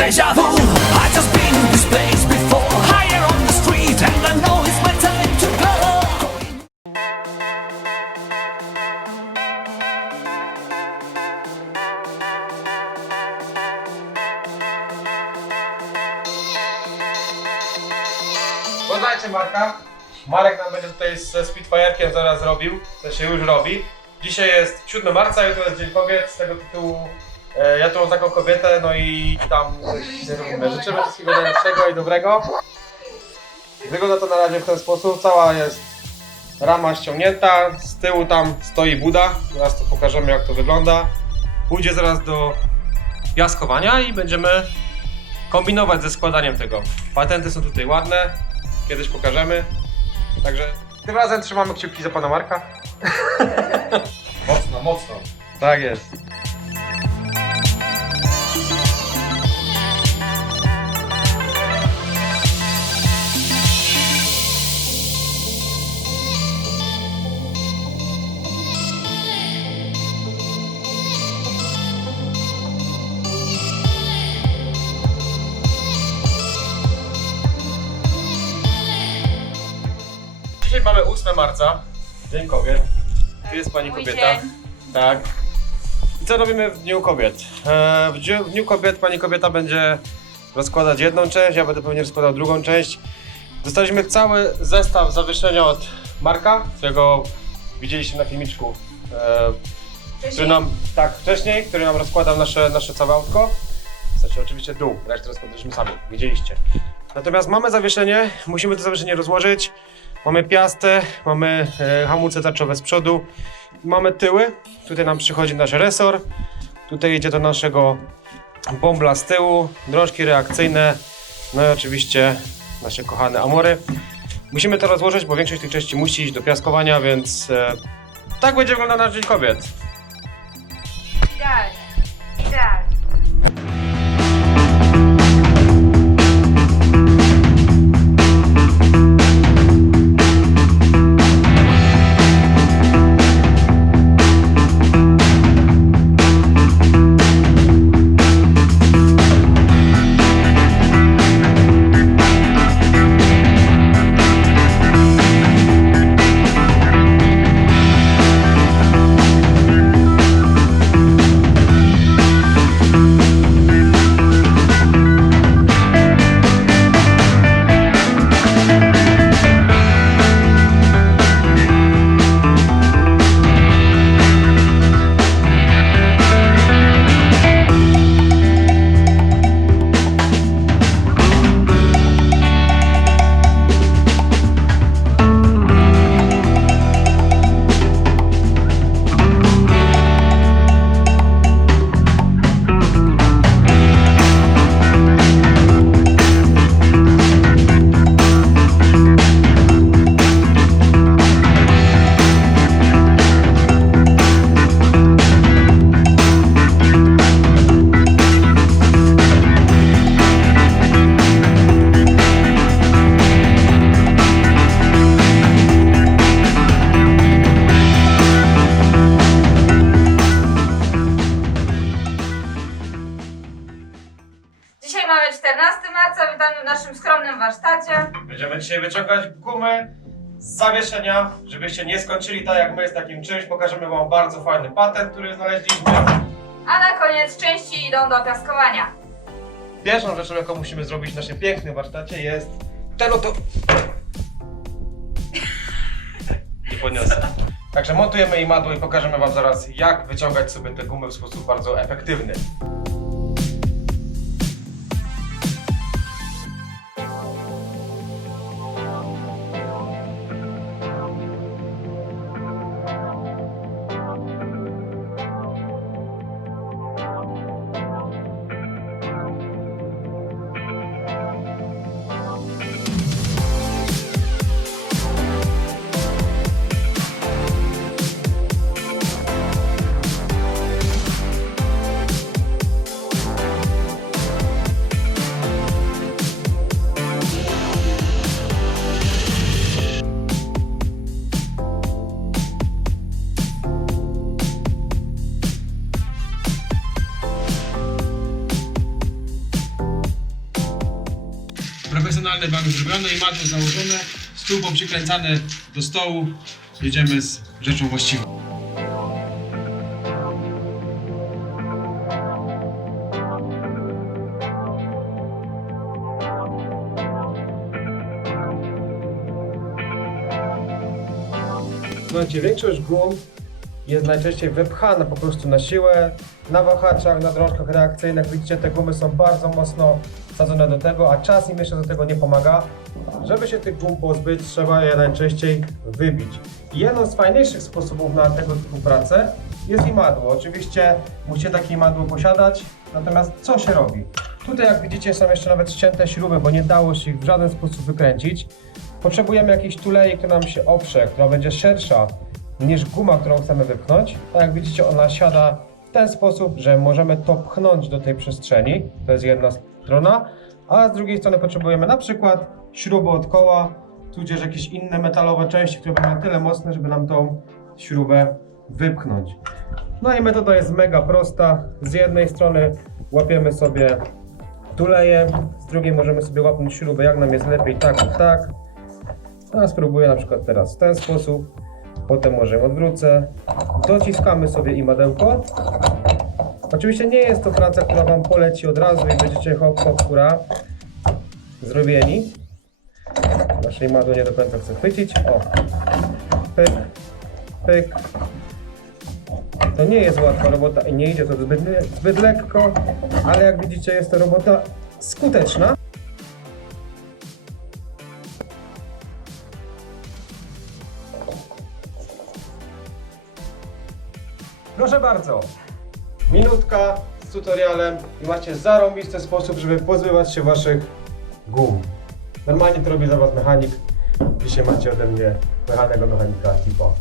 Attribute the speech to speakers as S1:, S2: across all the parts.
S1: deja vu. I just been this place before. Higher on the street, and I know it's my time to go.
S2: Poznajcie Marka. Marek nam będzie tutaj ze Spitfire'kiem zaraz robił, to się już robi. Dzisiaj jest 7 marca, jutro jest Dzień Kobiet, z tego tytułu e, ja tu mam taką kobietę, no i tam coś robimy. Życzymy wszystkiego najlepszego i dobrego. Wygląda to na razie w ten sposób, cała jest rama ściągnięta, z tyłu tam stoi Buda, zaraz to pokażemy jak to wygląda. Pójdzie zaraz do piaskowania i będziemy kombinować ze składaniem tego. Patenty są tutaj ładne, kiedyś pokażemy. Także tym razem trzymamy kciuki za pana Marka.
S3: Mocno, mocno.
S2: Tak jest. 8 marca, Dzień Kobiet. Tu jest pani
S4: Mój
S2: kobieta.
S4: dzień.
S2: Tak. I co robimy w Dniu Kobiet? E, w, dniu, w Dniu Kobiet pani kobieta będzie rozkładać jedną część, ja będę pewnie rozkładał drugą część. Dostaliśmy cały zestaw zawieszenia od Marka, którego widzieliście na filmiczku, e, który nam, tak, wcześniej, który nam rozkładał nasze, nasze całe autko. Znaczy oczywiście dół, resztę rozkładaliśmy sami, widzieliście. Natomiast mamy zawieszenie, musimy to zawieszenie rozłożyć. Mamy piastę, mamy e, hamulce tarczowe z przodu, mamy tyły. Tutaj nam przychodzi nasz resor. Tutaj idzie do naszego bombla z tyłu, drążki reakcyjne, no i oczywiście nasze kochane amory. Musimy to rozłożyć, bo większość tych części musi iść do piaskowania, więc e, tak będzie wyglądał nasz Dzień Kobiet. Będziemy dzisiaj wyciągać gumy z zawieszenia, żebyście nie skończyli tak jak my z takim czymś. Pokażemy wam bardzo fajny patent, który znaleźliśmy.
S4: A na koniec części idą do piaskowania.
S2: Pierwszą rzeczą, jaką musimy zrobić w naszym pięknym warsztacie jest ten oto... I podniosę. Także montujemy imadło i pokażemy wam zaraz, jak wyciągać sobie te gumy w sposób bardzo efektywny. Profesjonalny bank zrobiony i matło założone, stół poprzykręcany do stołu. Jedziemy z rzeczą właściwą. Słuchajcie, większość gum jest najczęściej wypchana po prostu na siłę, na wahaczach, na drążkach reakcyjnych. Widzicie, te gumy są bardzo mocno wsadzone do tego, a czas im jeszcze do tego nie pomaga. Żeby się tych gum pozbyć, trzeba je najczęściej wybić. Jedną z fajniejszych sposobów na tego typu pracę jest imadło. Oczywiście musicie takie imadło posiadać, natomiast co się robi? Tutaj jak widzicie są jeszcze nawet ścięte śruby, bo nie dało się ich w żaden sposób wykręcić. Potrzebujemy jakiejś tulei, która nam się oprze, która będzie szersza niż guma, którą chcemy wypchnąć. Tak jak widzicie, ona siada w ten sposób, że możemy to pchnąć do tej przestrzeni. To jest jedna A z drugiej strony potrzebujemy na przykład śruby od koła, tudzież jakieś inne metalowe części, które będą tyle mocne, żeby nam tą śrubę wypchnąć. No i metoda jest mega prosta. Z jednej strony łapiemy sobie tuleję, z drugiej możemy sobie łapnąć śrubę, jak nam jest lepiej, tak lub tak. A spróbuję na przykład teraz w ten sposób. Potem może odwrócę. Dociskamy sobie imadełko. Oczywiście nie jest to praca, która Wam poleci od razu i będziecie hop hop hura zrobieni. Nasze imadło nie do końca chce chwycić. O. Pyk, pyk. To nie jest łatwa robota i nie idzie to zbyt, zbyt lekko, ale jak widzicie jest to robota skuteczna. Proszę bardzo. Minutka z tutorialem i macie zarąbisty sposób, żeby pozbywać się waszych gum. Normalnie to robi za was mechanik. Dzisiaj macie ode mnie mechanego mechanika Tipo.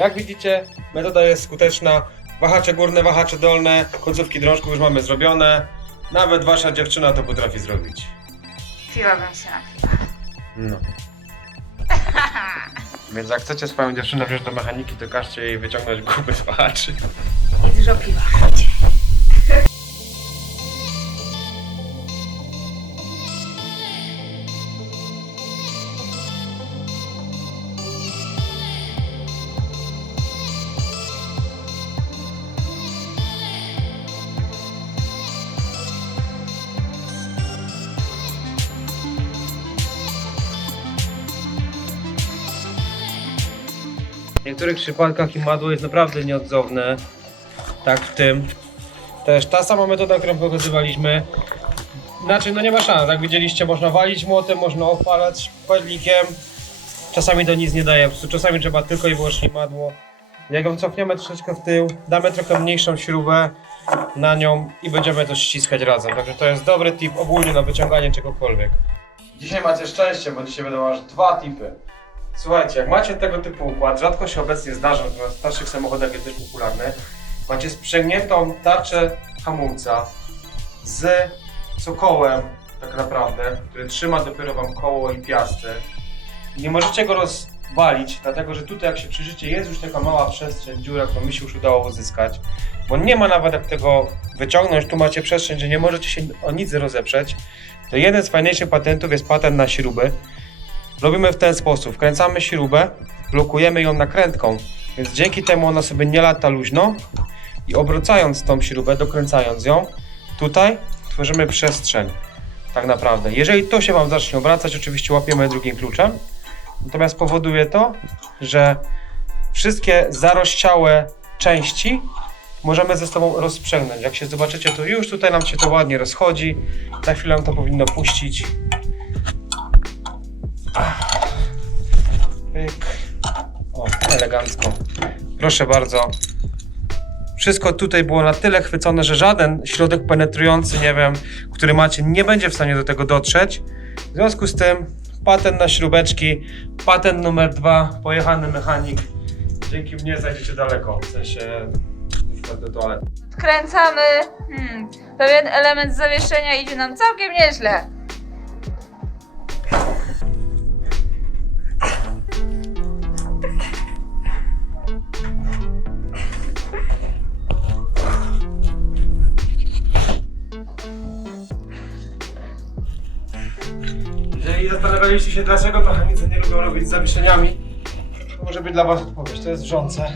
S2: Jak widzicie, metoda jest skuteczna. Wahacze górne, wahacze dolne, końcówki drążków już mamy zrobione. Nawet wasza dziewczyna to potrafi zrobić.
S4: Piłabym się na
S2: No. Więc jak chcecie swoją dziewczynę wziąć do mechaniki, to każcie jej wyciągnąć guby z wahaczy.
S4: I dużo piwa.
S2: Niektórych przypadkach imadło jest naprawdę nieodzowne. Tak w tym. Też ta sama metoda, którą pokazywaliśmy. Znaczy, no nie ma szans. Jak widzieliście, można walić młotem, można opalać padlikiem. Czasami to nic nie daje. Czasami trzeba tylko i wyłącznie madło. Jak ją cofniemy troszeczkę w tył, damy trochę mniejszą śrubę na nią i będziemy to ściskać razem. Także to jest dobry tip ogólnie na wyciąganie czegokolwiek. Dzisiaj macie szczęście, bo dzisiaj będą aż dwa tipy. Słuchajcie, jak macie tego typu układ, rzadko się obecnie zdarza, natomiast w starszych samochodach jest dość popularny, macie sprzęgniętą tarczę hamulca z sokołem, tak naprawdę, który trzyma dopiero wam koło i piastę. Nie możecie go rozwalić, dlatego że tutaj jak się przyjrzycie jest już taka mała przestrzeń, dziura, którą mi się już udało uzyskać, bo nie ma nawet jak tego wyciągnąć, tu macie przestrzeń, że nie możecie się o nic rozeprzeć. To jeden z fajniejszych patentów jest patent na śruby, Robimy w ten sposób. Wkręcamy śrubę, blokujemy ją nakrętką, więc dzięki temu ona sobie nie lata luźno i obracając tą śrubę, dokręcając ją, tutaj tworzymy przestrzeń. Tak naprawdę. Jeżeli to się Wam zacznie obracać, oczywiście łapiemy drugim kluczem. Natomiast powoduje to, że wszystkie zarościałe części możemy ze sobą rozprzęgnąć. Jak się zobaczycie, to już tutaj nam się to ładnie rozchodzi. Za chwilę to powinno puścić. Pyk. O, elegancko. Proszę bardzo. Wszystko tutaj było na tyle chwycone, że żaden środek penetrujący, nie wiem, który macie, nie będzie w stanie do tego dotrzeć. W związku z tym patent na śrubeczki, patent numer dwa, pojechany mechanik. Dzięki mnie zajdziecie daleko, w sensie do toalety.
S4: Odkręcamy. Hmm, pewien element zawieszenia idzie nam całkiem nieźle.
S2: Jeżeli zastanawialiście się, dlaczego mechanicy nie lubią robić z zawieszeniami, to może być dla was odpowiedź. To jest wrzące.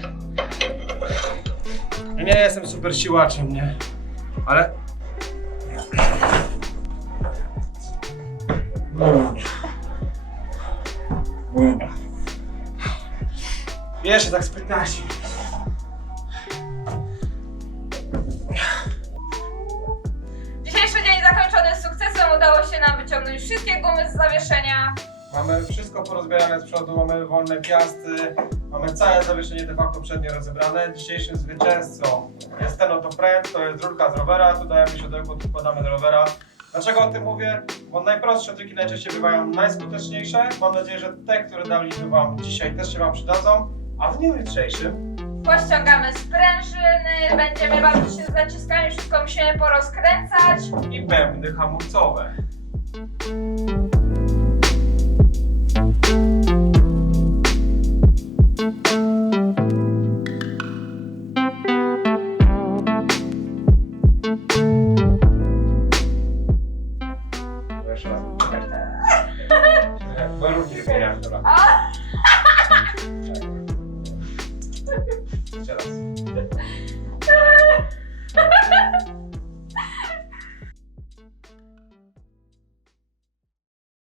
S2: Ja nie jestem super siłaczem, nie? Ale... Jeszcze tak z 15.
S4: wszystkie gumy z zawieszenia.
S2: Mamy wszystko porozbierane z przodu, mamy wolne piasty, mamy całe zawieszenie de facto przednie rozebrane. Dzisiejszym zwycięzcą jest ten oto pręt, to jest rurka z rowera, tu dajemy siodełko, tu wkładamy do rowera. Dlaczego o tym mówię? Bo najprostsze triki najczęściej bywają najskuteczniejsze. Mam nadzieję, że te, które daliśmy Wam dzisiaj też się Wam przydadzą. A w dniu jutrzejszym
S4: Pościągamy sprężyny, będziemy bawić się z naciskami, wszystko musimy porozkręcać.
S2: i bębny hamulcowe. Jeszcze